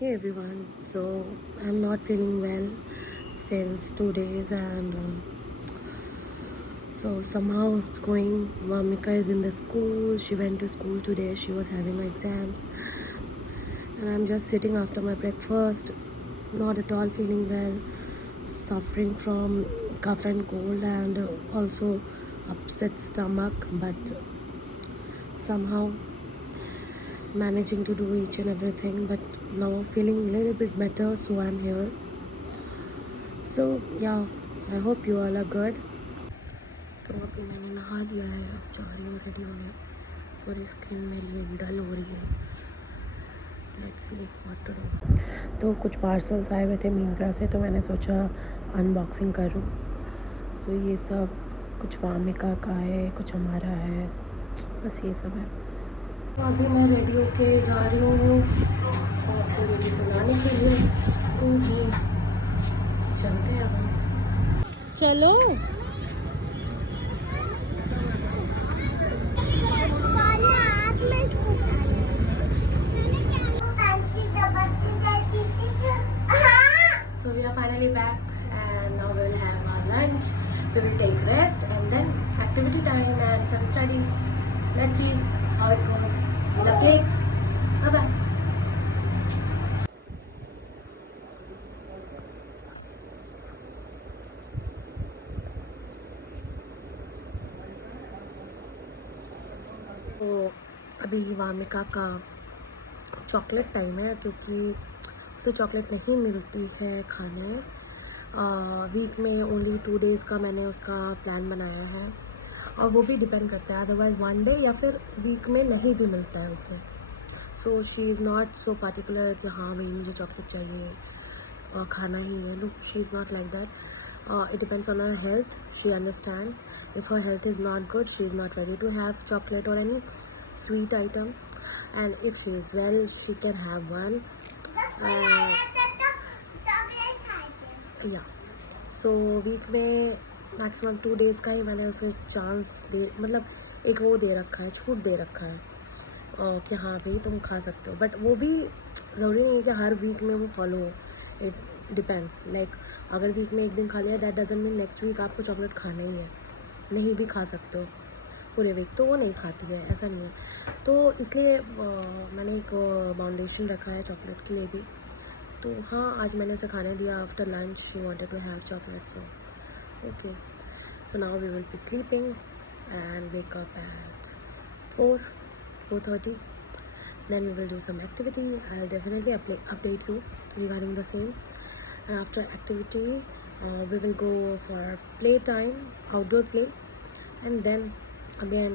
Hey everyone, so I'm not feeling well since 2 days, and so somehow it's going. Vamika is in the school, she went to school today, she was having her exams, and I'm just sitting after my breakfast, not at all feeling well, suffering from cough and cold, and also upset stomach, but somehow managing to do each and everything, but now feeling a little bit better, so I'm here. So yeah, I hope you all are good. तो अभी मैंने नहा लिया है, अब जा रही हूँ रेडी होने, और स्किन मेरी डल हो रही है. Let's see what to do. तो कुछ पार्सल्स आए हुए थे मिंत्रा से, तो मैंने सोचा अनबॉक्सिंग करूँ. सो ये सब कुछ वामिका का है, कुछ हमारा है, बस ये सब है. तो अभी मैं रेडी होके जा रही हूँ और फिर रेडी बनाने के लिए स्कूल से. चलते हैं अब. चलो. So we are finally back, and now we will have our lunch. We will take rest and then activity time and some study. Let's see how it goes. We'll update. Bye bye. तो अभी वामिका का chocolate time है, क्योंकि उसे chocolate नहीं मिलती है खाने. वीक में ओनली 2 days का मैंने उसका प्लान बनाया है, और वो भी डिपेंड करता है, अदरवाइज़ 1 day या फिर वीक में नहीं भी मिलता है उसे. So she is not so particular कि हाँ भाई मुझे चॉकलेट चाहिए और खाना ही है. Look, she is not like that. It depends on her health. She understands if her health is not good, she is not ready to have chocolate or any sweet item, and if she is well, she can have one. या so weak में maximum 2 days का ही मैंने उसे chance दे, मतलब एक वो दे रखा है, छूट दे रखा है कि हाँ भाई तुम खा सकते हो. बट वो भी ज़रूरी नहीं है कि हर वीक में वो फॉलो हो. It depends. लाइक अगर वीक में एक दिन खा लिया, that doesn't mean next week आपको चॉकलेट खाना ही है. नहीं भी खा सकते हो पूरे वीक, तो वो नहीं खाती है, ऐसा नहीं है. तो इसलिए मैंने एक बाउंडेशन रखा है चॉकलेट के लिए भी. तो हाँ, आज मैंने उसे खाने दिया. After lunch she wanted to have chocolate, so okay. So now we will be sleeping and wake up at 4:30. Then we will do some activity. I'll definitely update you regarding the same. And after activity, we will go for play time, outdoor play. And then again,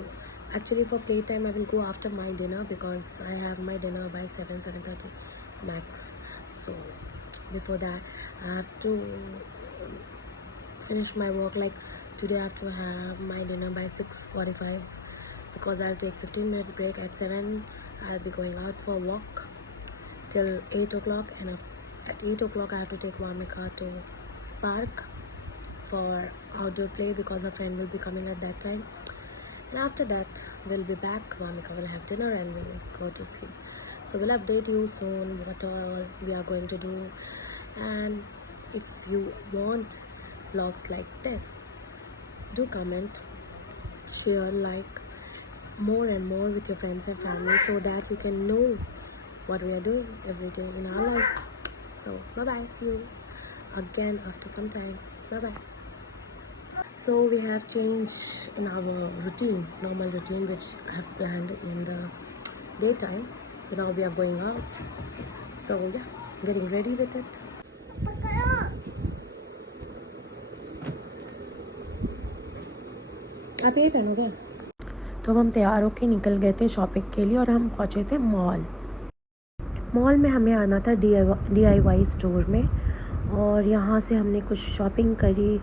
actually for play time I will go after my dinner, because I have my dinner by 7:30 max. So before that I have to finish my work. Like today I have to have my dinner by 6:45, because I'll take 15 minutes break. At 7 I'll be going out for a walk till 8 o'clock, and at 8 o'clock I have to take Vamika to park for outdoor play, because her friend will be coming at that time. And after that we'll be back. Vamika will have dinner and we will go to sleep. So we'll update you soon what all we are going to do. And if you want vlogs like this, do comment, share, like more and more with your friends and family, so that you can know what we are doing every day in our life. So bye bye, see you again after some time. Bye bye. So we have changed in our routine, normal routine, which I have planned in the daytime. So now we are going out. So yeah, getting ready with it. आप यही पहनोगे? तो हम तैयार होके निकल गए थे shopping के लिए, और हम पहुँचे थे मॉल में. हमें आना था DIY स्टोर में, और यहाँ से हमने कुछ शॉपिंग करी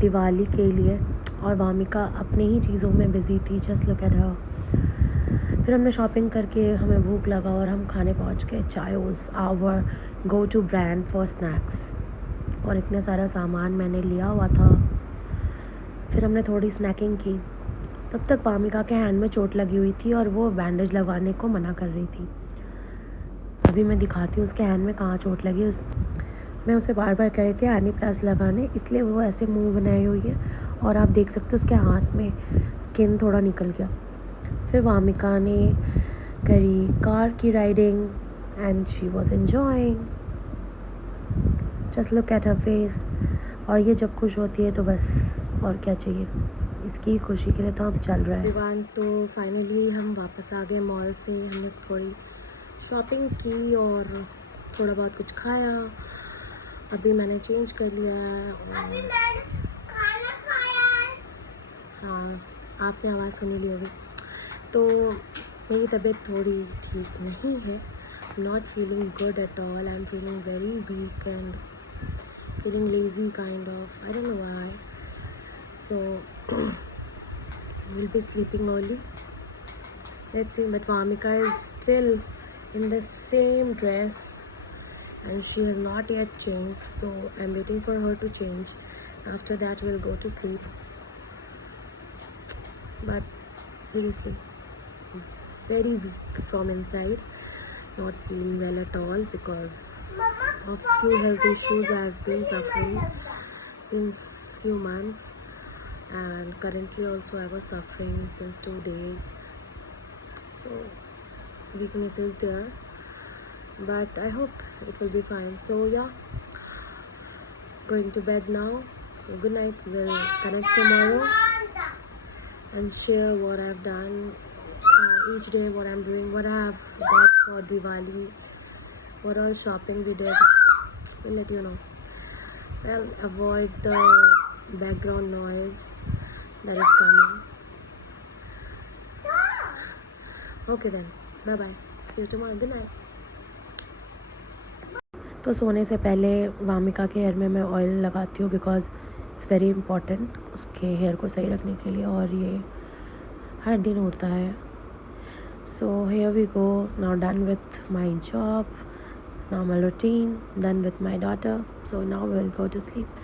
दिवाली के लिए, और वामिका अपने ही चीज़ों में बिज़ी थी. Just look at her. फिर हमने शॉपिंग करके, हमें भूख लगा और हम खाने पहुँच गए. Chaayos our go to brand for snacks, और इतना सारा सामान मैंने लिया हुआ था. फिर हमने थोड़ी स्नैकिंग की. तब तक वामिका के हैंड में चोट लगी हुई थी, और वो बैंडेज लगवाने को मना कर रही थी. अभी मैं दिखाती हूँ उसके हैंड में कहाँ चोट लगी उस मैं उसे बार बार कह रही थी एनी प्लस लगाने, इसलिए वो ऐसे मुंह बनाई हुई है। और आप देख सकते हो उसके हाथ में स्किन थोड़ा निकल गया। फिर वामिका ने करी कार की riding and she was enjoying. Just look at her face. और ये जब खुश होती है तो बस और क्या चाहिए, इसकी खुशी के लिए तो हम चल रहे हैं। तो फाइनली हम वापस आ गए मॉल से। हमने थोड़ी शॉपिंग की और थोड़ा बहुत कुछ खाया। अभी मैंने चेंज कर लिया है और खाना खाया। हाँ, आपने आवाज़ सुनी ली होगी। तो मेरी तबीयत थोड़ी ठीक नहीं है। Not feeling good at all. I am feeling very weak and feeling lazy kind of. I don't know why. So we'll be sleeping early. Let's see. But Vamika is still in the same dress and she has not yet changed. So I'm waiting for her to change. After that we'll go to sleep. But seriously, very weak from inside. Not feeling well at all because of few health issues I have been suffering since few months, and currently also I was suffering since 2 days. So weakness is there, but I hope it will be fine. So yeah, going to bed now. Good night. We'll connect tomorrow and share what I've done each day, what I'm doing, what I have got for Diwali, what all shopping we did. We'll let you know. Well, avoid the background noise that is coming. Okay then, bye bye. See you tomorrow. Good night. तो सोने से पहले वामिका के hair में मैं oil लगाती हूँ because it's very important उसके हेयर को सही रखने के लिए, और ये हर दिन होता है. So here we go, now done with my job, now my routine, done with my daughter, so now we will go to sleep.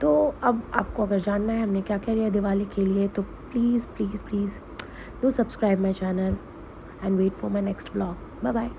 तो अब आपको अगर जानना है हमने क्या क्या किया दिवाली के लिए तो please please please do subscribe my channel and wait for my next blog. Bye bye.